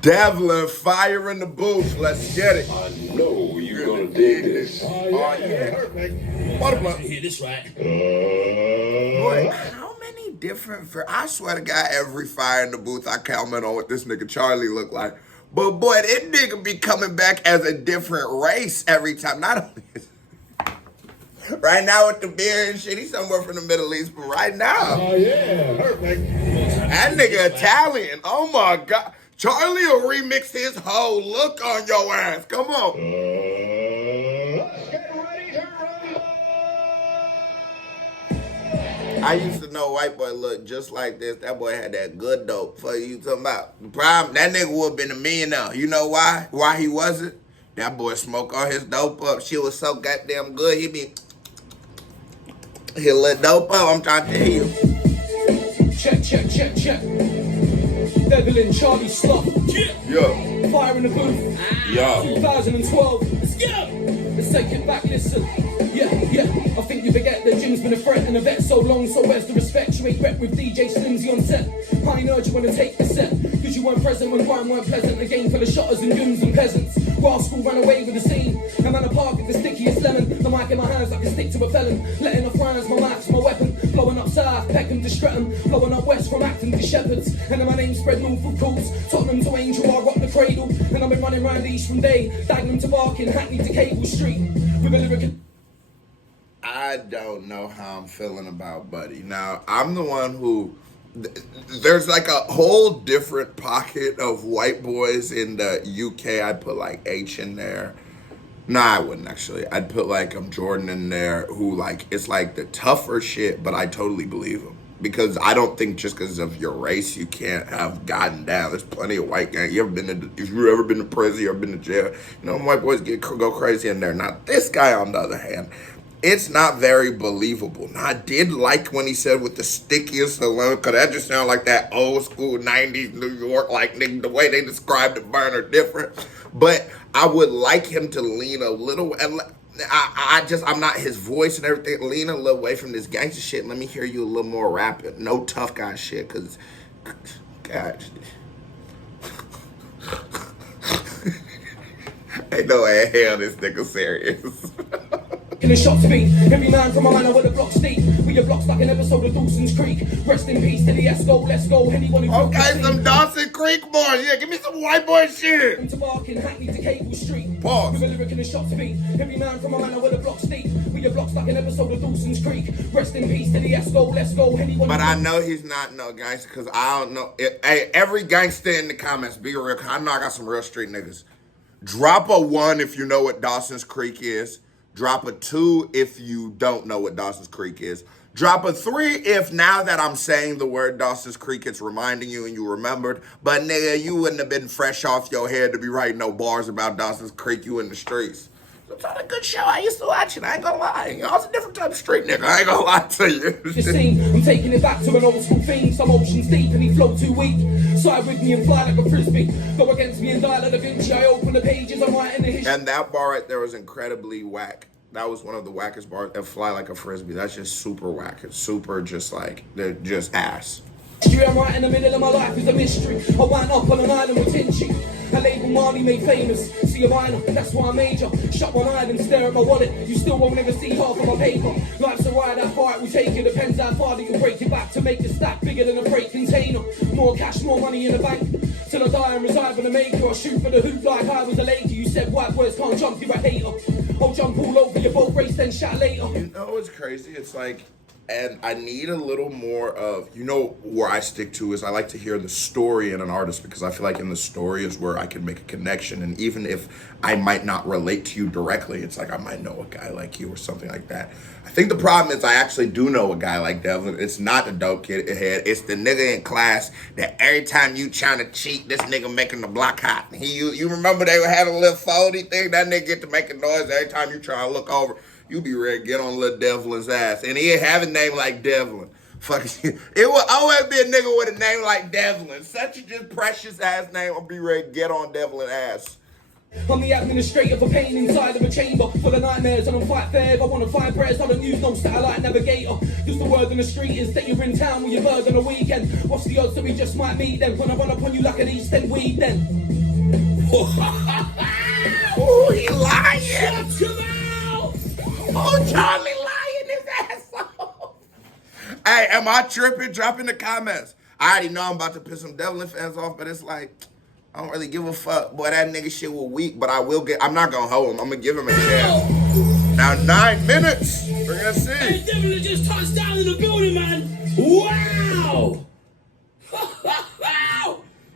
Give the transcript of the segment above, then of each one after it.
Devlin, fire in the booth. Let's get it. I know you're gonna dig this. Oh, yeah. What Hear this right? Boy, how many different... I swear to God, every fire in the booth I comment on what this nigga Charlie look like. But boy, this nigga be coming back as a different race every time. Not only... Right now with the beard and shit, he's somewhere from the Middle East, but right now... Oh, yeah. That nigga Italian. Oh, my God. Charlie will remix his whole look on your ass. Come on. Let's get ready to rumble. I used to know white boy look just like this. That boy had that good dope. For you talking about. The problem, that nigga would have been a millionaire. You know why? Why he wasn't? That boy smoke all his dope up. Shit was so goddamn good. He'll let dope up. I'm trying to tell you. Check. Devlin, Charlie, stop. Yeah. Fire in the booth. Yeah. 2012. Let's go. Let's take it back, listen. Yeah. I think you forget that Jim's been a threat and a vet so long, so where's the respect? You ain't rep with DJ Slimsy on set. I ain't urge you wanna take the set, cause you weren't present when Grime weren't pleasant. A game full of shotters and goons and peasants. Rascal ran away with the scene. I'm at a park with the stickiest lemon. The mic in my hands like a stick to a felon. Letting off rhymes, my mic's my weapon. Blowing up south, Peckham to Streatham. Blowing up west from Acton to Shepherds. And then my name spread north of calls. Tottenham to Angel, I rock the cradle. And I've been running round east from day. Dagenham to Barking, Hackney to Cable Street. With a lyrical... I don't know how I'm feeling about Buddy. Now, I'm the one who... There's like a whole different pocket of white boys in the UK. I'd put like H in there. Nah, I wouldn't actually. I'd put like Jordan in there, who like, it's like the tougher shit, but I totally believe him. Because I don't think just because of your race, you can't have gotten down. There's plenty of white guys. If you've ever been to prison, you ever been to jail, you know, white boys go crazy in there. Now, this guy, on the other hand, it's not very believable. Now, I did like when he said with the stickiest saloon, because that just sounded like that old school 90s New York, like nigga, the way they described the burner different. But I would like him to lean a little, and I'm not his voice and everything, lean a little away from this gangster shit. Let me hear you a little more rapid. No tough guy shit, because, God. Ain't no way in hell this nigga serious. In a shot to me, every man from a manor where the block state. We your blocks like an episode of Dawson's Creek. Rest in peace to the Esco, let's go. Anyone who okay, some Dawson Creek boys. Yeah, give me some white boy shit. To Barking, Hackney to Cable Street. Pause. With a lyric in a shot to me, every man from a manor where the block state. We your blocks like an episode of Dawson's Creek. Rest in peace to the Esco, let's go. Anyone. But I know he's not no gangster, because I don't know. Hey, every gangster in the comments, be real. I know I got some real street niggas. Drop a 1 if you know what Dawson's Creek is. Drop a 2 if you don't know what Dawson's Creek is. Drop a 3 if now that I'm saying the word Dawson's Creek, it's reminding you and you remembered. But nigga, you wouldn't have been fresh off your head to be writing no bars about Dawson's Creek, you in the streets. It's not a good show. I used to watch it. I ain't gonna lie. You know, it's a different type of street nigga. I ain't gonna lie to you. You see, I'm taking it back to an old school theme. Some oceans deep and he flow too weak. Side with me and fly like a frisbee. Go against me and die like a Vinci. I open the pages, I'm writing the history. And that bar right there was incredibly whack. That was one of the wackest bars. And fly like a frisbee. That's just super whack. It's super just like, they're just ass. I'm right in the middle of my life is a mystery. I wind up on an island with Tinchy. A label Marley made famous. See a minor, that's why I major. Shut one eye and stare at my wallet. You still won't ever see half of my paper. Life's a ride, how far it will take you. Depends how far that you break it back to make the stack bigger than a freight container. More cash, more money in the bank. Till I die and reside for the maker. I shoot for the hoop like I was a lady. You said white boys can't jump, you're a hater. I'll jump all over your boat race, then chat later. You know what's crazy? It's like, and I need a little more of, you know, where I stick to is I like to hear the story in an artist, because I feel like in the story is where I can make a connection. And even if I might not relate to you directly, it's like I might know a guy like you or something like that. I think the problem is I actually do know a guy like Devlin. It's not the dope kid head. It's the nigga in class that every time you trying to cheat, this nigga making the block hot. You remember they had a little foldy thing? That nigga get to make a noise every time you try to look over. You be ready to get on little Devlin's ass. And he have a name like Devlin. Fuck it. It will always be a nigga with a name like Devlin. Such a just precious ass name. I'll be ready to get on Devlin's ass. I'm the administrator for pain inside of a chamber full of nightmares. I don't fight fair, if I wanna find prayers, I don't use no satellite navigator. Just the word on the street is that you're in town with your bird on a weekend. What's the odds that we just might meet then? When I run up on you like an East End weed then. Oh, he lying. Shut your mouth! Oh, Charlie lying his ass off. Hey, am I tripping? Drop in the comments. I already know I'm about to piss some Devlin fans off, but it's like, I don't really give a fuck. Boy, that nigga shit was weak, but I'm not gonna hold him. I'm gonna give him a chance. Now, 9 minutes. We're gonna see. Hey, Devlin just touched down in the building, man. Wow!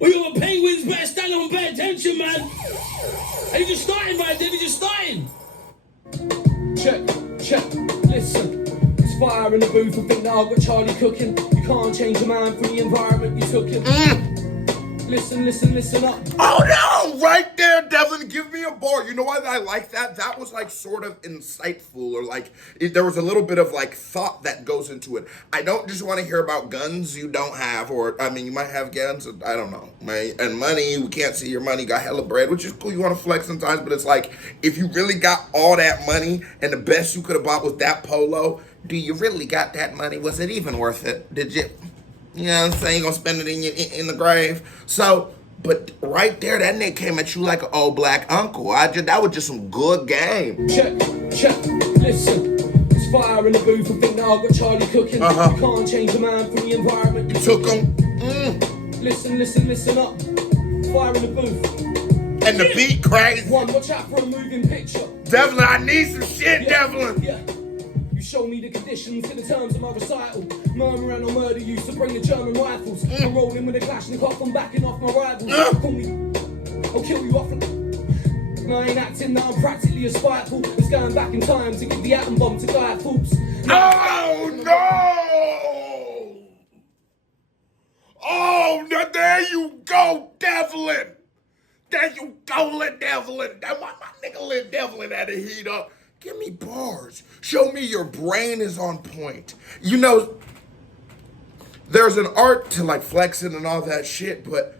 Well, you're a Penguins, better stand on, pay attention, man. Are you just starting, man? David, just starting. Check, listen. It's fire in the booth, I think now I've got Charlie cooking. You can't change a man from the environment you took him. Listen up. Oh no! Right there, Devlin, give me a bar. You know why I like that? That was like sort of insightful, or like there was a little bit of like thought that goes into it. I don't just want to hear about guns you don't have, or I mean, you might have guns, I don't know, and money. We can't see your money. Got hella bread, which is cool. You want to flex sometimes, but it's like if you really got all that money and the best you could have bought was that polo, do you really got that money? Was it even worth it? Did you? You know what I'm saying? You're going to spend it in the grave. So, but right there, that nigga came at you like an old black uncle. That was just some good game. Check, listen. It's fire in the booth, I think now I've got Charlie cooking. You can't change a man from the environment you took him. Listen up. Fire in the booth. And the beat crazy. One, watch out for a moving picture. Devlin, I need some shit, Devlin. Yeah. You show me the conditions to the terms of my recital. Murmur and I'll murder you, so bring the German rifles. I'm rolling with a Kalashnikov, I'm backing off my rivals. Call me, I'll kill you off. And I ain't acting that I'm practically as spiteful as going back in time to give the atom bomb to Guy Fawkes. Oh no! Oh, no, there you go, Devlin. There you go, Lil Devlin. My nigga Lil Devlin had to heat up. Give me bars. Show me your brain is on point. You know, there's an art to like flexing and all that shit, but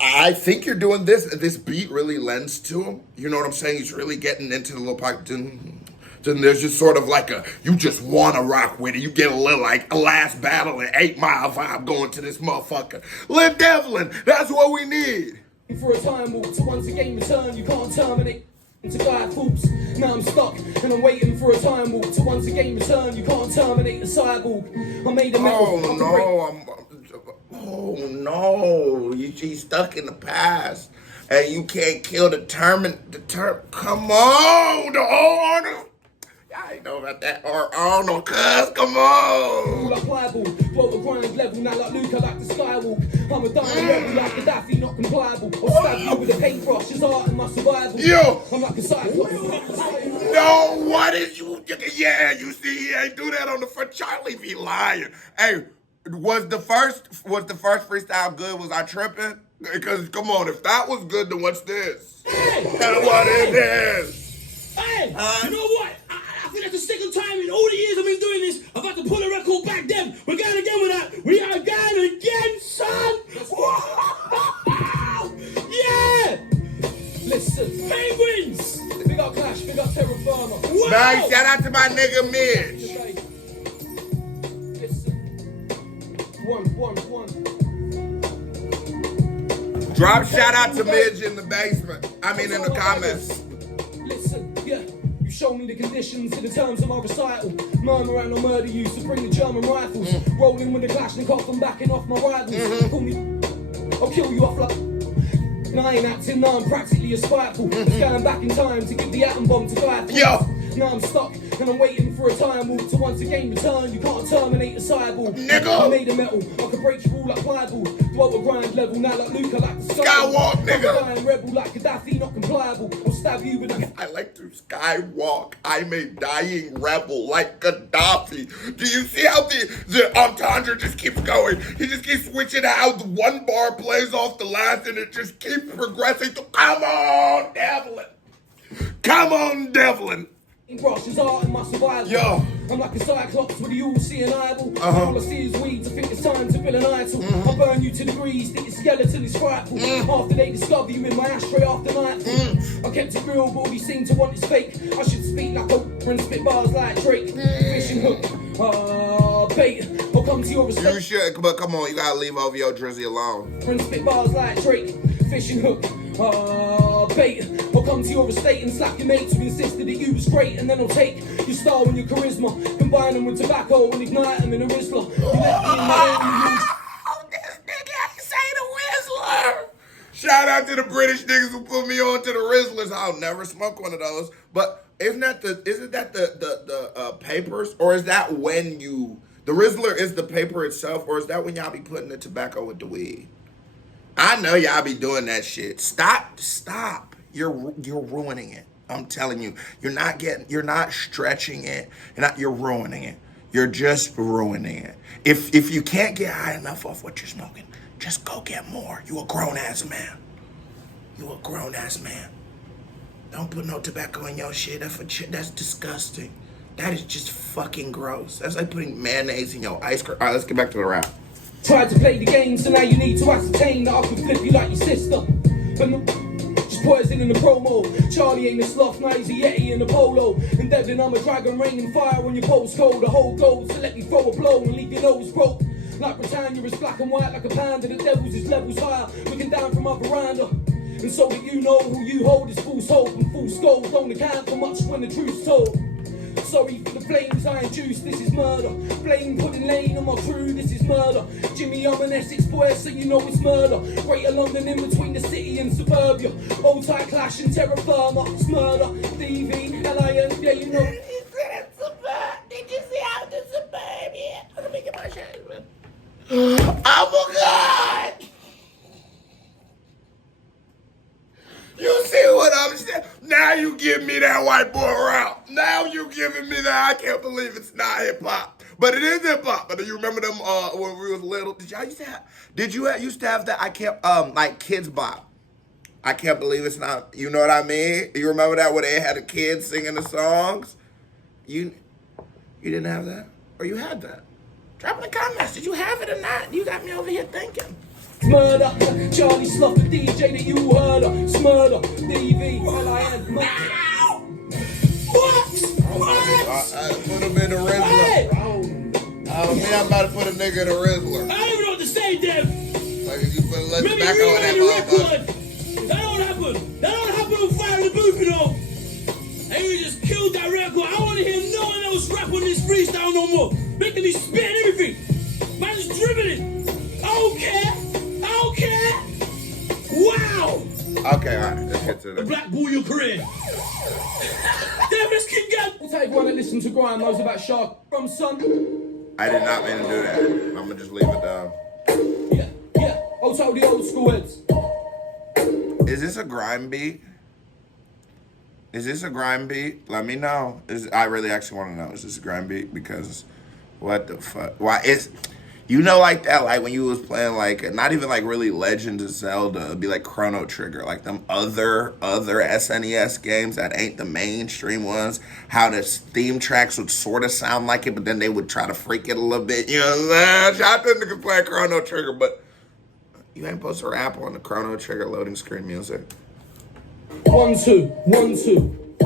I think you're doing this. This beat really lends to him. You know what I'm saying? He's really getting into the little pocket. Then there's just sort of like you just want to rock with it. You get a little like a last battle and 8 Mile vibe going to this motherfucker. Lil Devlin, that's what we need. For a time walk to once again return, you can't terminate. To Guy Fawkes, now I'm stuck and I'm waiting for a time walk to once again return. You can't terminate the cyborg. I made a metal. Oh no! You're stuck in the past, and you can't kill the term. Come on, the honor. I ain't know about that. Or Arnold, cuz, come on. Like pliable, blow the grind level, now like Luca, like the skywalk. I'm a dying rebel, like Gaddafi, not compliable. I'll stab you with a paintbrush, it's art and my survival. Yo. I'm like a cyclops. No, what is you? Yeah, you see, he ain't do that on the front. Charlie be lying. Hey, was the first freestyle good? Was I tripping? Because come on, if that was good, then what's this? Hey, and what is this? Hey, you know what? I think that's the second time in all the years I've been doing this, I've had to pull a record back then. We're going again with that. We are going again, son. Yeah. Listen, Penguins. Big up Clash, big up Terra Firma. Wow. Nice, shout out to my nigga Midge. Listen. One. Drop shout out to Midge in the basement. I mean in the comments. Listen, yeah. You show me the conditions to the terms of my recital. Murmur and I'll murder you, so bring the German rifles. Rolling with the Kalashnikov, I'm backing off my rivals. Call me, I'll kill you off like. And I ain't acting, now I'm practically as spiteful. It's going back in time to give the atom bomb to Guy Fawkes. Yo. Now I'm stuck and I'm waiting for a time walk to once again return. You can't terminate the cyborg. Nigga. I made a metal, I can break you all like pliable. Dwell a grind level, now like Luca, like the Skywalk, nigga. I'm a rebel like Gaddafi, not compliable. I'll stab you with a... I like to skywalk. I'm a dying rebel like Gaddafi. Do you see how the entendre just keeps going? He just keeps switching how the one bar plays off the last and it just keeps progressing. Come on, Devlin. Come on, Devlin. Brush is art and my survival. Yo. I'm like a cyclops with the all-seeing eyeball. All I see is weeds, I think it's time to fill an idol. I burn you to degrees, think your skeleton is frightful. After they discover you in my ashtray after nightfall. I kept it real, but all you seem to want is fake. I should speak like Oprah and spit bars like Drake. Fishing hook, bait. I'll come to your estate. You should, but come on, you gotta leave over your Drizzy alone. And spit bars like Drake. Fishing hook, bait. I'll come to your estate and slap your mates who insisted that you was great. And then I'll take your style and your charisma, combine them with tobacco and ignite them in a Rizzler. You let me in my own. This nigga ain't say the Rizzler. Shout out to the British niggas who put me on to the Rizzlers. I'll never smoke one of those. But isn't that the papers, or is that when you the Rizzler is the paper itself, or is that when y'all be putting the tobacco with the weed? I know y'all be doing that shit. Stop. You're ruining it. I'm telling you. You're not stretching it. You're ruining it. You're just ruining it. If you can't get high enough off what you're smoking, just go get more. You a grown-ass man. You a grown-ass man. Don't put no tobacco in your shit. That's disgusting. That is just fucking gross. That's like putting mayonnaise in your ice cream. All right, let's get back to the rap. Tried to play the game, so now you need to ascertain that I could flip you like your sister. But no, just poison in the promo. Charlie ain't a sloth, now he's a Yeti in a polo. And Devlin, I'm a dragon raining fire on your postcode. The whole goal is to let me throw a blow and leave your nose broke. Like Britannia is black and white like a panda. The devil's is levels higher, looking down from my veranda. And so that you know who you hold is false hope and false gold. Don't account for much when the truth's told. Sorry for the flames I induced, this is murder. Flame putting lane on my crew, this is murder. Jimmy, I'm an Essex boy, so you know it's murder. Greater London in between the city and suburbia. Old tight clash and terra firma, it's murder. DV, LIN, yeah, you know. He said it's suburb. Did you see how the suburbia? Let me get my shit, man. Oh my God! You see what I'm saying? Now you give me that white boy route. Now you giving me that. I can't believe it's not hip hop, but it is hip hop. But do you remember them when we was little? Did y'all used to have? Did you used to have that? I can't like Kids Bop. I can't believe it's not. You know what I mean? You remember that where they had a kid singing the songs? You didn't have that, or you had that? Drop in the comments. Did you have it or not? You got me over here thinking. Murder, Charlie Slough, the DJ that you heard of. Smurder, DV, LIN, What? I put him in the Rizzler. Hey! Oh, me, I'm about to put a nigga in the Rizzler. I don't even know what to say, Dev. Like if you put a little Remember tobacco you in that the motherfucker. record? That don't happen. That don't happen on Fire in the Booth, you know. And you just killed that record. I want to hear no one else rap on this freestyle no more. Making me spit and everything. Man, just dribbling. I don't care. Wow! Okay, all right, let's get to The this. black ball your career. Damn, let's keep going. I'll tell everyone that listens to Grime knows about Shark from Sun. I did not mean to do that. I'm gonna just leave it down. Yeah. I'll tell the old school heads. Is this a Grime beat? Let me know. I really actually want to know. Is this a Grime beat? Because what the fuck? Why is... You know, like that, like when you was playing, like, not even like really Legend of Zelda, it'd be like Chrono Trigger, like them other SNES games that ain't the mainstream ones, how the theme tracks would sort of sound like it, but then they would try to freak it a little bit, you know what I'm saying? Shout out to niggas playing Chrono Trigger, but you ain't supposed to rap on the Chrono Trigger loading screen music. 1, 2, 1, 2.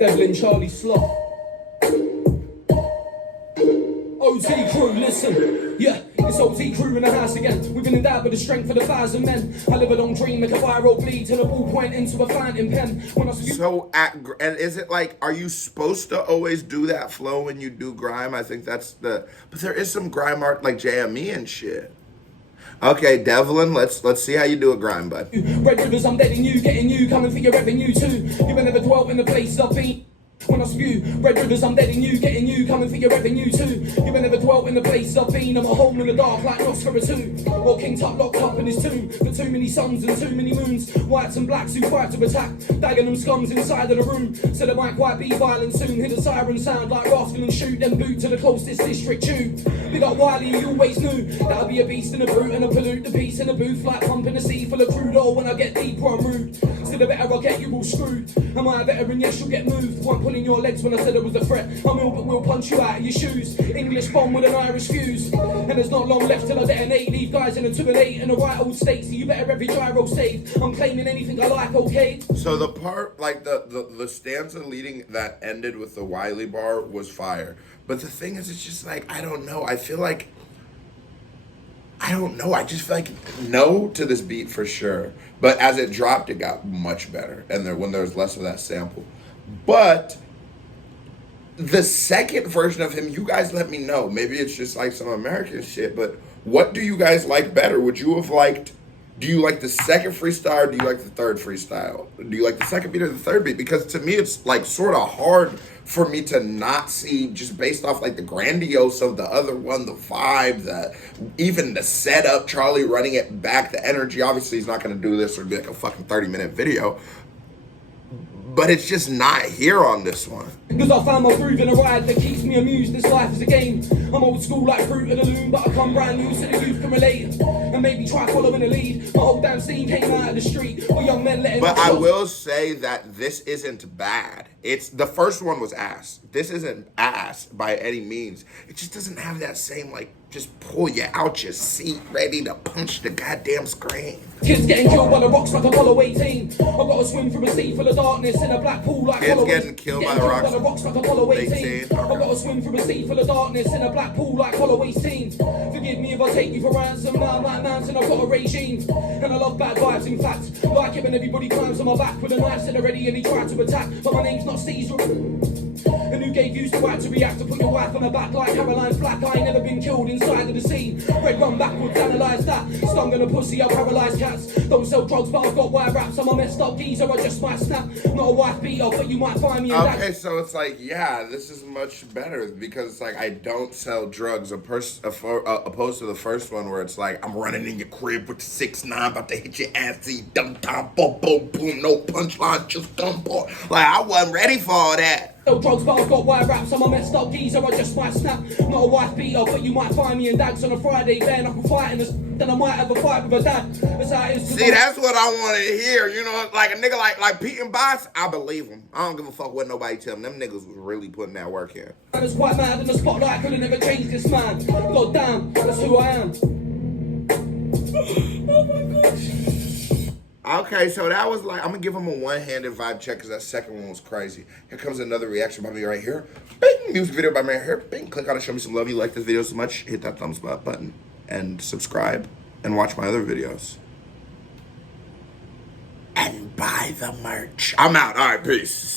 Devlin, Charlie Slough. OT crew, listen. Yeah, it's OT crew in the house again. We've been endowed with the strength of 1,000 men. I live a long dream, make a viral bleed till a ballpoint into a fountain pen. When I So, and is it like, are you supposed to always do that flow when you do Grime? I think that's but there is some Grime art like JME and shit. Okay, Devlin, let's see how you do a Grime, bud. Red Rivers, I'm deading you, getting you, coming for your revenue too. You will never dwell in the place I've been. When I spew, Red Rivers, I'm deading you, getting you, coming for your revenue too. You will never dwell in the place I've been. I'm a home in the dark like Nosferatu. Or King Tut locked up in his tomb. For too many suns and too many moons. Whites and blacks who fight to attack. Dagging them scums inside of the room. So there might quite be violent soon. Hear the siren sound like rascal and shoot. Then boot to the closest district tube. Big up Wiley, you always knew that'll be a beast and a brute and a pollute the peace in a booth like pumping a sea full of crude oil. When I get deeper I'm rude. Still the better I'll get you all screwed. Am I a veteran? Yes, you'll get moved. Weren't pulling your legs when I said it was a threat. I'm ill, but we'll punch you out of your shoes. English bomb with an Irish fuse. And there's not long left till I detonate. Leave guys in a 2 and 8 in the right old state. So you better every gyro save. I'm claiming anything I like, okay? So the part, like the stanza leading that ended with the Wiley bar was fire. But the thing is, it's just like, I don't know. I feel like, I don't know. I just feel like no to this beat for sure. But as it dropped, it got much better. And when there was less of that sample. But the second version of him, you guys let me know. Maybe it's just like some American shit. But what do you guys like better? Would you have liked, do you like the second freestyle or do you like the third freestyle? Do you like the second beat or the third beat? Because to me, it's like sort of hard for me to not see, just based off like the grandiose of the other one, the vibe, even the setup, Charlie running it back, the energy. Obviously, he's not going to do this or be like a fucking 30-minute video. But it's just not here on this one. Because I found my groove in a ride that keeps me amused. This life is a game. I'm old school like Fruit of the Loom, but I come brand new so the youth can relate. And maybe try following the lead. My whole damn scene came out of the street. Where young men letting. But I will say that this isn't bad. It's the first one was ass. This isn't ass by any means. It just doesn't have that same like just pull you out your seat ready to punch the goddamn screen. Kids getting killed by the rocks like Apollo 18. I've got to swim through a sea full of darkness in a black pool like Kids Apollo getting killed by the rocks like Apollo 18. I've got to swim through a sea full of darkness in a black pool like Apollo 18. Forgive me if I take you for ransom. Now I'm like mountain, I've got a regime. And I love bad vibes, in fact. Like it when everybody climbs on my back with a knife set already and he tried to attack. But my name's not Caesar. And who gave you the right to react to put your wife on her back like Caroline's black? I ain't never been killed inside of the scene. Red run backwards, analyse that. Stung in a pussy, I paralyse cats. Don't sell drugs, but I've got wire wraps. I'm a messed up geezer, I just might snap. Not a wife beater, but you might find me in that. Okay, so it's like, yeah, this is much better because it's like I don't sell drugs opposed to the first one where it's like I'm running in your crib with the 6ix9ine about to hit your ass, see dumb time, boom, boom, boom, no punchline, just dumb boy. Like I wasn't ready for all that. No drugs, but I've got wire wraps. I'm a messed up geezer, I just might snap. Not a wife beater, but you might find me in dags on a Friday. Bare knuckle fighting, then I might have a fight with a dad. That's how it is. See, that's what I want to hear. You know, like a nigga like Pete and Boss, I believe him. I don't give a fuck what nobody tell them. Them niggas was really putting that work in. I was quite mad in the spotlight, couldn't ever change this man. God damn, that's who I am. Oh my gosh. Okay, so that was like, I'm gonna give him a one-handed vibe check because that second one was crazy. Here comes another reaction by me right here. Bing, music video by me right here. Bing, click on it, show me some love. You like this video so much, hit that thumbs up button and subscribe and watch my other videos. And buy the merch. I'm out. All right, peace.